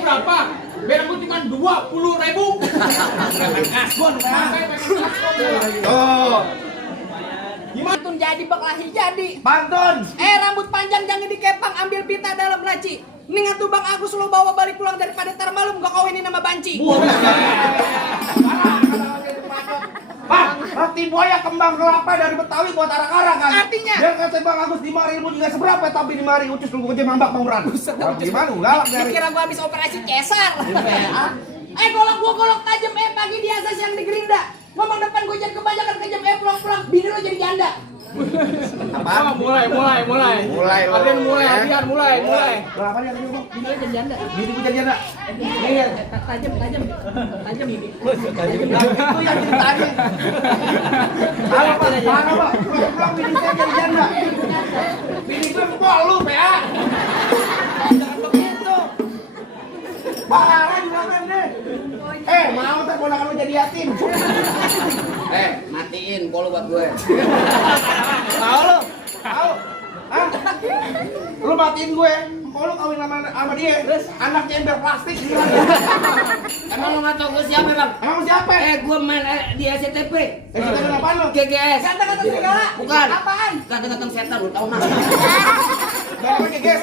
berapa? Biar aku cuma 20.000. Kasbon, Tuh. Gimana tuh jadi baklahi jadi? Pantun. Rambut panjang jangan dikepang, ambil pita dalam laci. Ningat tuh Bang Agus lo bawa balik pulang daripada tar malam gak kawinin sama banci. Bang, roti buaya kembang kelapa dari Betawi buat arak-arak kan? Artinya? Dia kata Bang Agus 5.000 juga seberapa tapi 5.000 ucus lu gede mambak banguran. Gimana galak dari? Dikira gua habis operasi cesar. Gua golok tajam pagi di atas yang di Gerinda. Ngomong depan gua jangan kebanyakan kejam pulang-pulang bini lo jadi janda. apa? Mulai. Mulai lo. Adian mulai, Ya. Adian mulai. Berapa dia tadi ngomong? Bini lo jadi janda. Gini gua jadian enggak? Iya. Tajam ini. Itu yang ceritanya. Halo Pak, mana Pak? Gua bilang bini saya jadi janda. Bini gua kepol lu, PA. Jangan begitu. Parah juga kan deh. Mau ntar ponakan lu jadi yatim. Matiin polo buat gue. Mau lu? Mau? Hah? Lu matiin gue? Mau lu kawin sama dia? Anaknya ember plastik gimana? Emang lo nggak tahu gue siapa bang? Emang siapa? Gue main di SCTV. Kita apaan lu? GGS. Kata-kata segala. Bukan. Apaan? Kata-kata setan, lu tahu nggak? Balik lagi guys.